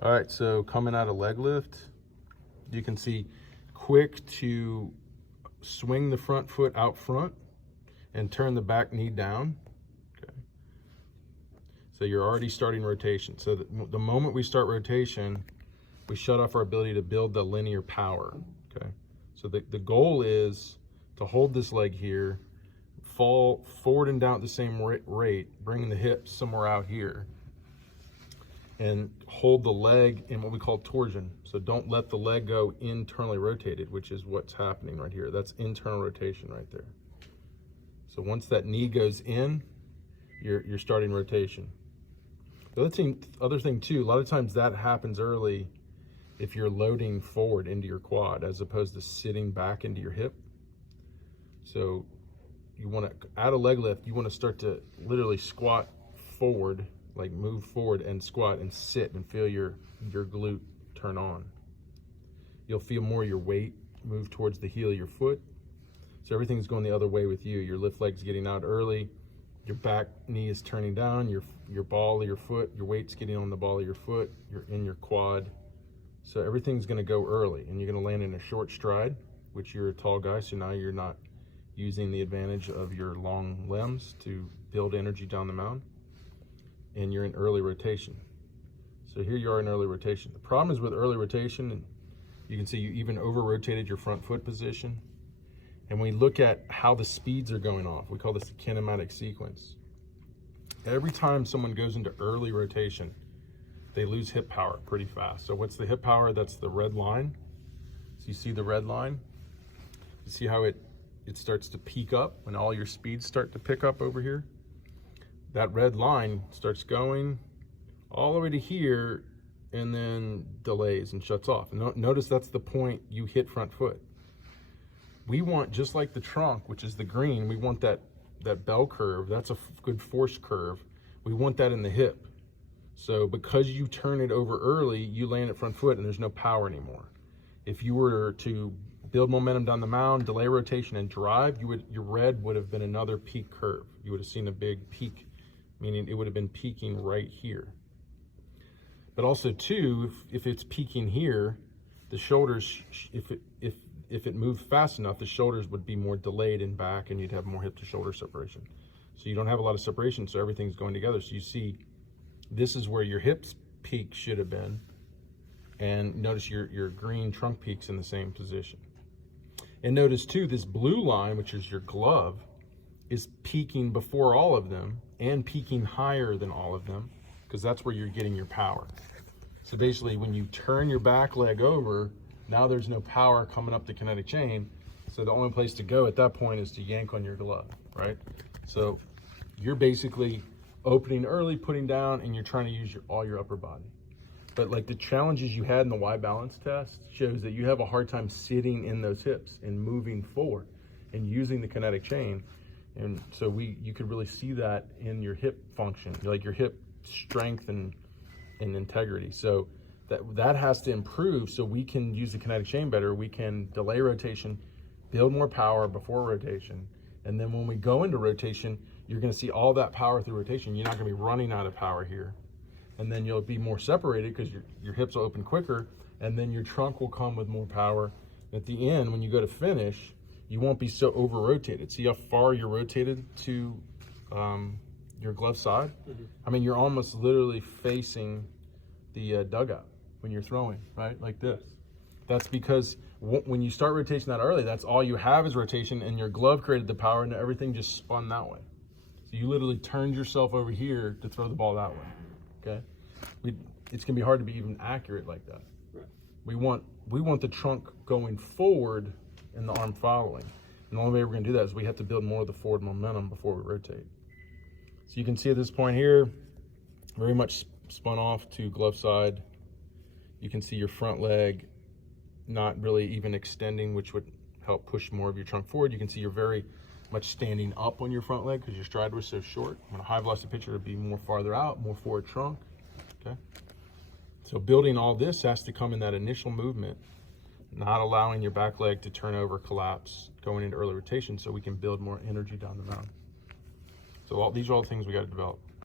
All right, so coming out of leg lift, you can see quick to swing the front foot out front and turn the back knee down. Okay. So you're already starting rotation. So the moment we start rotation, we shut off our ability to build the linear power. Okay. So the goal is to hold this leg here, fall forward and down at the same rate, bringing the hips somewhere out here, and hold the leg in what we call torsion. So don't let the leg go internally rotated, which is what's happening right here. That's internal rotation right there. So once that knee goes in, you're starting rotation. The other thing too, a lot of times that happens early if you're loading forward into your quad as opposed to sitting back into your hip. So you want to, out of leg lift, you want to start to literally squat forward, like move forward and squat and sit and feel your glute turn on. You'll feel more your weight move towards the heel of your foot. So everything's going the other way with you. Your lift leg's getting out early. Your back knee is turning down. Your ball of your foot, your weight's getting on the ball of your foot. You're in your quad. So everything's going to go early, and you're going to land in a short stride, which you're a tall guy, so now you're not using the advantage of your long limbs to build energy down the mountain, and you're in early rotation. So here you are in early rotation. The problem is with early rotation, and you can see you even over-rotated your front foot position. And when we look at how the speeds are going off, we call this the kinematic sequence. Every time someone goes into early rotation, they lose hip power pretty fast. So what's the hip power? That's the red line. So you see the red line? You see how it starts to peak up when all your speeds start to pick up over here? That red line starts going all the way to here and then delays and shuts off. And notice that's the point you hit front foot. We want, just like the trunk, which is the green, we want that bell curve. That's a good force curve. We want that in the hip. So because you turn it over early, you land at front foot and there's no power anymore. If you were to build momentum down the mound, delay rotation and drive, your red would have been another peak curve. You would have seen a big peak, meaning it would have been peaking right here. But also too, if it's peaking here, the shoulders, if it moved fast enough, the shoulders would be more delayed in back and you'd have more hip to shoulder separation. So you don't have a lot of separation, so everything's going together. So you see, this is where your hips peak should have been. And notice your green trunk peak's in the same position. And notice too, this blue line, which is your glove, is peaking before all of them and peaking higher than all of them, because that's where you're getting your power. So basically when you turn your back leg over, now there's no power coming up the kinetic chain. So the only place to go at that point is to yank on your glove, right? So you're basically opening early, putting down, and you're trying to use all your upper body. But like the challenges you had in the Y balance test shows that you have a hard time sitting in those hips and moving forward and using the kinetic chain. And so you could really see that in your hip function, like your hip strength and integrity. So that has to improve so we can use the kinetic chain better. We can delay rotation, build more power before rotation. And then when we go into rotation, you're going to see all that power through rotation. You're not going to be running out of power here. And then you'll be more separated because your hips will open quicker, and then your trunk will come with more power. At the end, when you go to finish, you won't be so over-rotated. See how far you're rotated to your glove side? Mm-hmm. I mean, you're almost literally facing the dugout when you're throwing, right? Like this. That's because when you start rotation that early, that's all you have is rotation, and your glove created the power, and everything just spun that way. So you literally turned yourself over here to throw the ball that way. Okay, it's gonna be hard to be even accurate like that. Right. We want the trunk going forward and the arm following. And the only way we're gonna do that is we have to build more of the forward momentum before we rotate. So you can see at this point here, very much spun off to glove side. You can see your front leg not really even extending, which would help push more of your trunk forward. You can see you're very much standing up on your front leg because your stride was so short. On a high velocity pitcher, it'd be more farther out, more forward trunk, okay? So building all this has to come in that initial movement, not allowing your back leg to turn over, collapse, going into early rotation so we can build more energy down the mountain. So these are all the things we got to develop.